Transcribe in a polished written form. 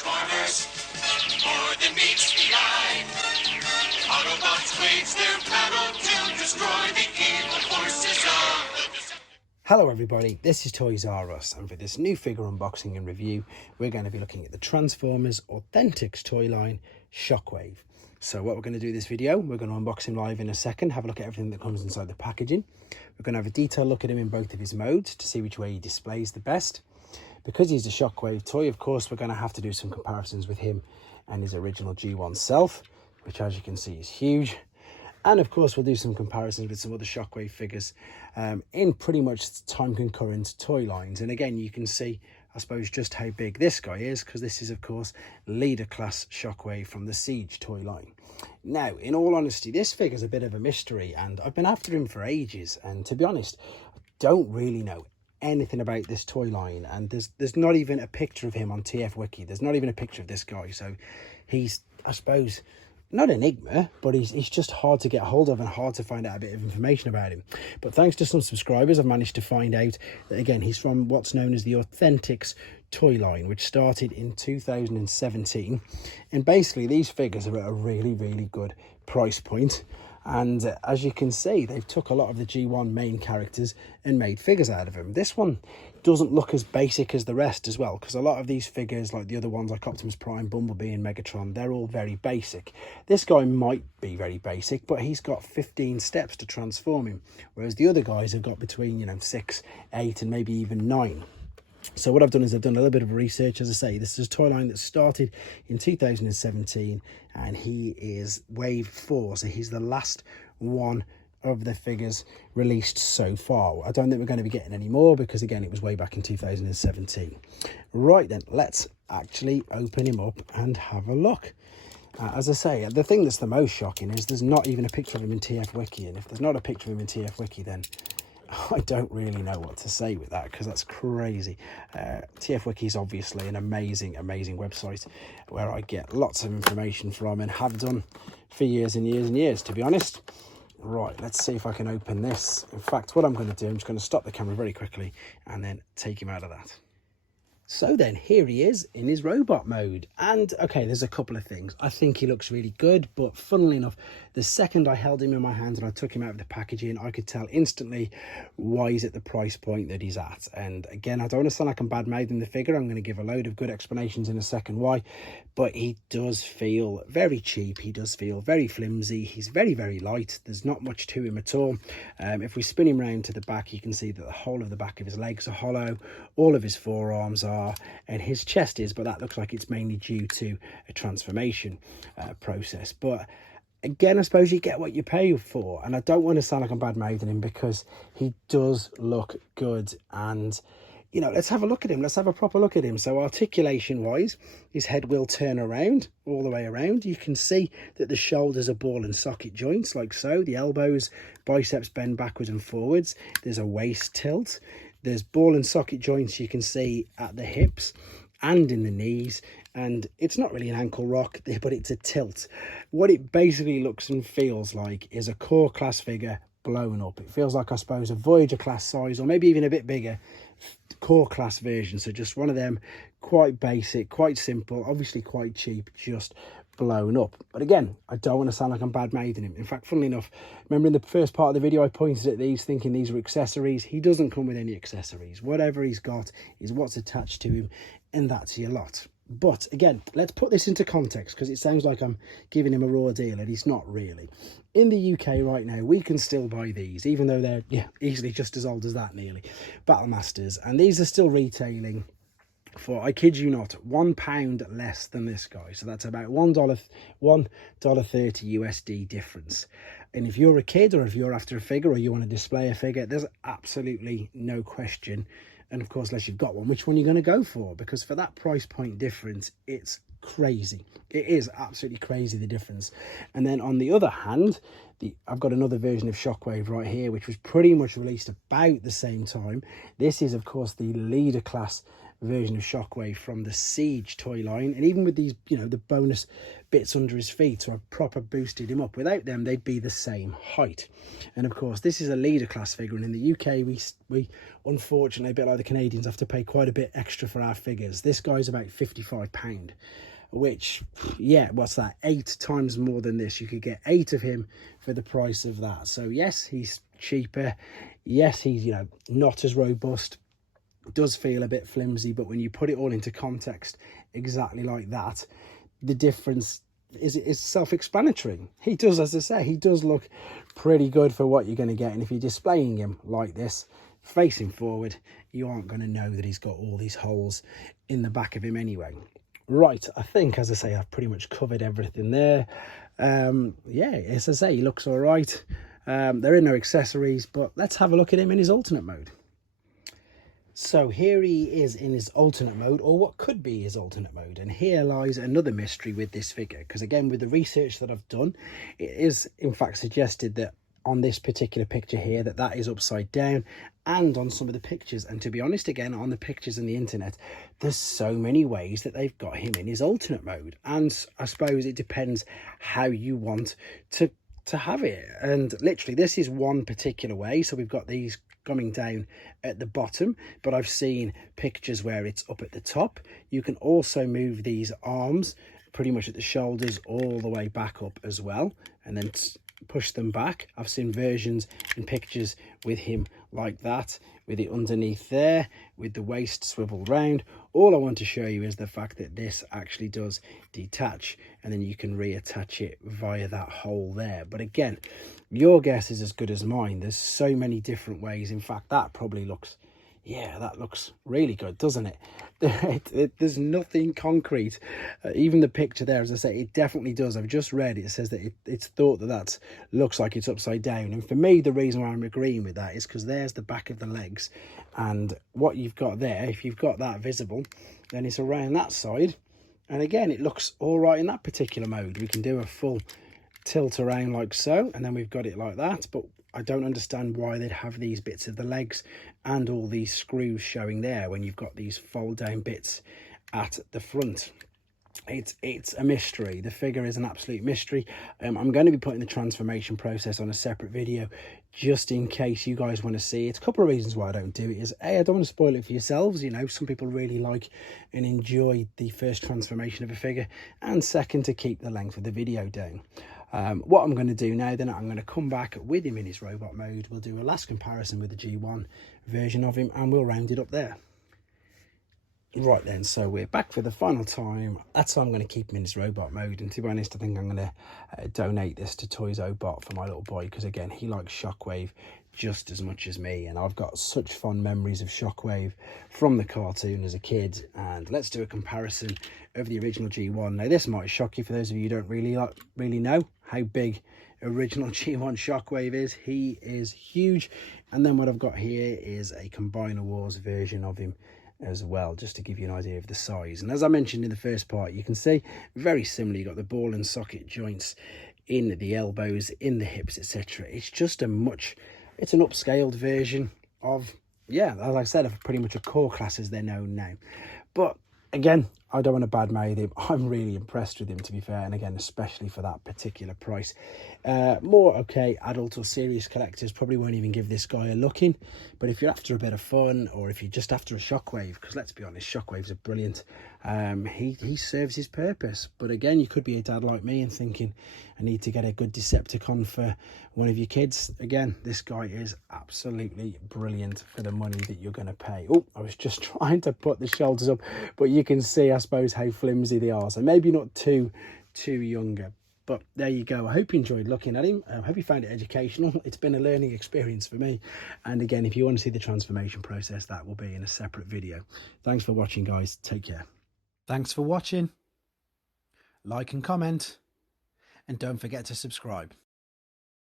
Transformers, more than meets the eye. Autobots wage their battle to destroy the evil forces of the... Hello everybody, this is Toys R Us, and for this new figure unboxing and review, we're going to be looking at the Transformers Authentics toy line, Shockwave. So what we're going to do this video, we're going to unbox him live in a second, have a look at everything that comes inside the packaging. We're going to have a detailed look at him in both of his modes to see which way he displays the best. Because he's a Shockwave toy, of course, we're going to have to do some comparisons with him and his original G1 self, which as you can see is huge. And of course, we'll do some comparisons with some other Shockwave figures in pretty much time concurrent toy lines. And again, you can see, I suppose, just how big this guy is, because this is, of course, leader class Shockwave from the Siege toy line. Now, in all honesty, this figure's a bit of a mystery, and I've been after him for ages. And to be honest, I don't really know anything about this toy line, and there's not even a picture of him on TF Wiki. There's not even a picture of this guy, so he's, I suppose, not an enigma, but he's just hard to get hold of and hard to find out a bit of information about him. But thanks to some subscribers, I've managed to find out that, again, he's from what's known as the Authentics toy line, which started in 2017, and basically these figures are at a really good price point. And as you can see, they've took a lot of the G1 main characters and made figures out of them. This one doesn't look as basic as the rest as well, because a lot of these figures, like the other ones like Optimus Prime, Bumblebee and Megatron, they're all very basic. This guy might be very basic, but he's got 15 steps to transform him, whereas the other guys have got between, 6, 8 and maybe even 9. So what I've done is I've done a little bit of research. As I say, this is a toy line that started in 2017, and he is wave 4, so he's the last one of the figures released so far. I don't think we're going to be getting any more, because again, it was way back in 2017. Right then, let's actually open him up and have a look. As I say, the thing that's the most shocking is there's not even a picture of him in TF Wiki, and if there's not a picture of him in TF Wiki, then I don't really know what to say with that, because that's crazy. TF Wiki is obviously an amazing website where I get lots of information from, and have done for years and years and years, to be honest. Right, let's see if I can open this. In fact, what I'm going to do, I'm just going to stop the camera very quickly and then take him out of that. So then, here he is in his robot mode. And, okay, there's a couple of things. I think he looks really good, but funnily enough, the second I held him in my hand and I took him out of the packaging, I could tell instantly why he's at the price point that he's at. And again, I don't want to sound like I'm bad-mouthing the figure. I'm going to give a load of good explanations in a second why. But he does feel very cheap. He does feel very flimsy. He's very light. There's not much to him at all. If we spin him round to the back, you can see that the whole of the back of his legs are hollow. All of his forearms are, and his chest is, but that looks like it's mainly due to a transformation process. But again, I suppose you get what you pay for, and I don't want to sound like I'm bad-mouthing him, because he does look good. And let's have a look at him. Let's have a proper look at him. So articulation wise, his head will turn around all the way around. You can see that the shoulders are ball and socket joints, like so. The elbows, biceps bend backwards and forwards. There's a waist tilt. There's ball and socket joints you can see at the hips and in the knees. And it's not really an ankle rock, but it's a tilt. What it basically looks and feels like is a core class figure blown up. It feels like, I suppose, a Voyager class size, or maybe even a bit bigger core class version. So just one of them, quite basic, quite simple, obviously quite cheap, just blown up. But again, I don't want to sound like I'm bad-mouthing him. In fact, funnily enough, remember in the first part of the video I pointed at these thinking these were accessories. He doesn't come with any accessories. Whatever he's got is what's attached to him, and that's your lot. But again, let's put this into context, because it sounds like I'm giving him a raw deal, and he's not really. In the UK right now, we can still buy these, even though they're easily just as old as that, nearly, Battlemasters, and these are still retailing for, I kid you not, £1 less than this guy. So that's about $1.30 USD difference. And if you're a kid, or if you're after a figure, or you want to display a figure, there's absolutely no question. And of course, unless you've got one, which one you're going to go for? Because for that price point difference, it's crazy. It is absolutely crazy, the difference. And then on the other hand, I've got another version of Shockwave right here, which was pretty much released about the same time. This is, of course, the leader class version of Shockwave from the Siege toy line, and even with these, you know, the bonus bits under his feet, so I've proper boosted him up. Without them, they'd be the same height. And of course, this is a leader class figure, and in the UK, we unfortunately, a bit like the Canadians, have to pay quite a bit extra for our figures. This guy's about £55, which, yeah, what's that, 8 times more than this. You could get 8 of him for the price of that. So yes, he's cheaper. Yes, he's, you know, not as robust, does feel a bit flimsy, but when you put it all into context exactly like that, the difference is self-explanatory. He does, as I say, he does look pretty good for what you're going to get. And if you're displaying him like this, facing forward, you aren't going to know that he's got all these holes in the back of him anyway. Right, I think, as I say, I've pretty much covered everything there. Yeah, as I say, he looks all right. There are no accessories, but let's have a look at him in his alternate mode. So here he is in his alternate mode, or what could be his alternate mode. And here lies another mystery with this figure, because again, with the research that I've done, it is in fact suggested that on this particular picture here, that is upside down, and on some of the pictures. And to be honest, again, on the pictures on the internet, there's so many ways that they've got him in his alternate mode. And I suppose it depends how you want to have it. And literally, this is one particular way. So we've got these coming down at the bottom, but I've seen pictures where it's up at the top. You can also move these arms pretty much at the shoulders all the way back up as well, and then push them back. I've seen versions and pictures with him like that, with it underneath there, with the waist swiveled round. All I want to show you is the fact that this actually does detach, and then you can reattach it via that hole there. But again, your guess is as good as mine. There's so many different ways. In fact, that probably looks, yeah, that looks really good, doesn't it? There's nothing concrete. Even the picture there, as I say, it definitely does. I've just read it says that it's thought that looks like it's upside down. And for me, the reason why I'm agreeing with that is because there's the back of the legs, and what you've got there, if you've got that visible, then it's around that side. And again, it looks all right in that particular mode. We can do a full tilt around like so, and then we've got it like that. But I don't understand why they'd have these bits of the legs and all these screws showing there when you've got these fold down bits at the front. It's a mystery. The figure is an absolute mystery. I'm going to be putting the transformation process on a separate video just in case you guys want to see it. A couple of reasons why I don't do it is, A, I don't want to spoil it for yourselves. You know, some people really like and enjoy the first transformation of a figure, and second, to keep the length of the video down. What I'm going to do now, then, I'm going to come back with him in his robot mode. We'll do a last comparison with the G1 version of him, and we'll round it up there. Right then, so we're back for the final time. That's why I'm going to keep him in his robot mode. And to be honest, I think I'm going to donate this to Toys O Bot for my little boy, because again, he likes Shockwave just as much as me, and I've got such fond memories of Shockwave from the cartoon as a kid. And let's do a comparison of the original G1. Now, this might shock you for those of you who don't really know how big original G1 Shockwave is. He is huge. And then what I've got here is a Combiner Wars version of him as well, just to give you an idea of the size. And as I mentioned in the first part, you can see very similar. You've got the ball and socket joints in the elbows, in the hips, etc. It's just it's an upscaled version of, yeah, as I said, of pretty much a core class as they're known now. But again, I don't want to badmouth him. I'm really impressed with him, to be fair, and again, especially for that particular price. More okay, adult or serious collectors probably won't even give this guy a look in, but if you're after a bit of fun, or if you're just after a Shockwave, because let's be honest, Shockwaves are brilliant, he serves his purpose. But again, you could be a dad like me and thinking, I need to get a good Decepticon for one of your kids. Again, this guy is absolutely brilliant for the money that you're going to pay. Oh, I was just trying to put the shoulders up, but you can see, I suppose, how flimsy they are. So maybe not too younger. But there you go. I hope you enjoyed looking at him. I hope you found it educational. It's been a learning experience for me. And again, if you want to see the transformation process, that will be in a separate video. Thanks for watching, guys. Take care. Thanks for watching. Like and comment. And don't forget to subscribe.